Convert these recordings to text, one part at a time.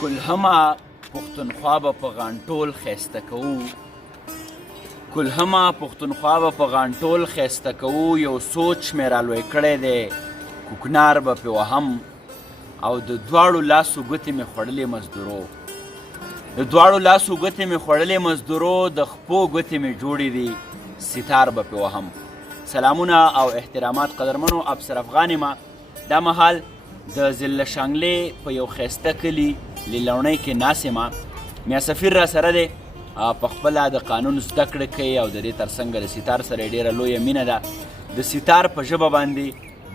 کلهمه پښتونخوا به په غانټول ښایسته کوو کلهمه پښتونخوا به په غانټول ښایسته کوو یو سوچ مې رالوی کړی دی کوکنار به پې وهم او د دواړو لاسو ګوتې مې خوړلې مزدورو د دواړو لاسو ګوتې مې خوړلې مزدورو د خپو ګوتې مې جوړې دي ستار به پې وهم. سلامونه او احترامات قدرمنو افسر افغان یم. دا مهال د ضلع شانګلې په یو ښایسته کلي لیلوڼۍ کې ناست یم. میا سفیر را سره دی، په خپله د قانون زده کړه کوي او د دې ترڅنګ د ستار سره یې ډېره لویه مینه ده. د ستار په ژبه باندې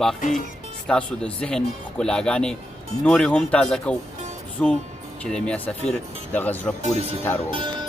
باقي ستاسو د ذهن ښکلاګانې نورې هم تازه کوو. ځو چې د میا سفیر د غزړه پورې ستار ووځو.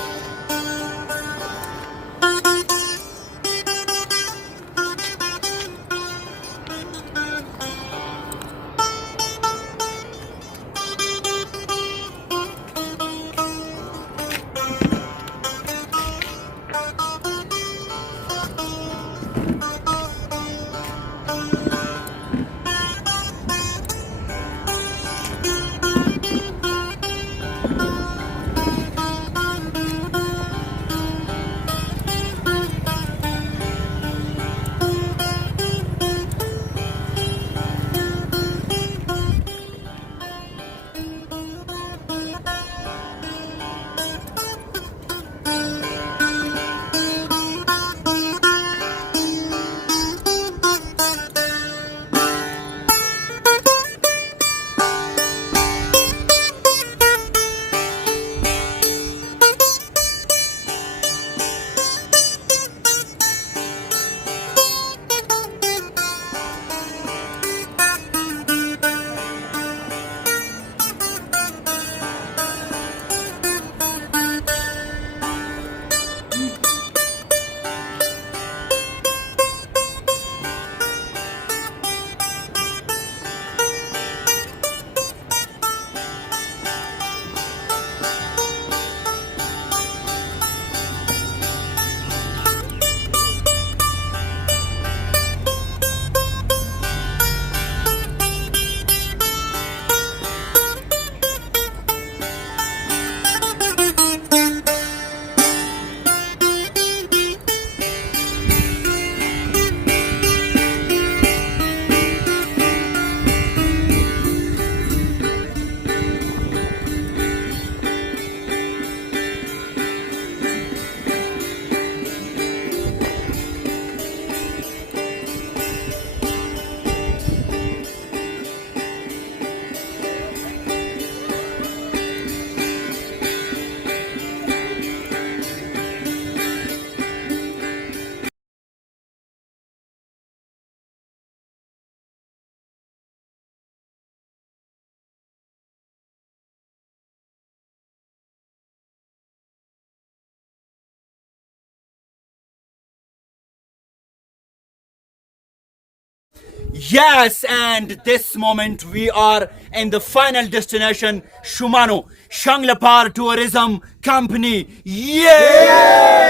Yes, and this moment we are in the final destination, Shumano, Shanglapar Tourism Company. Yes!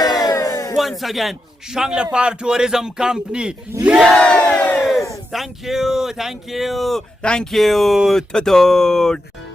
Once again, Shanglapar Tourism Company. Yes! Thank you, thank you, thank you. Tutut.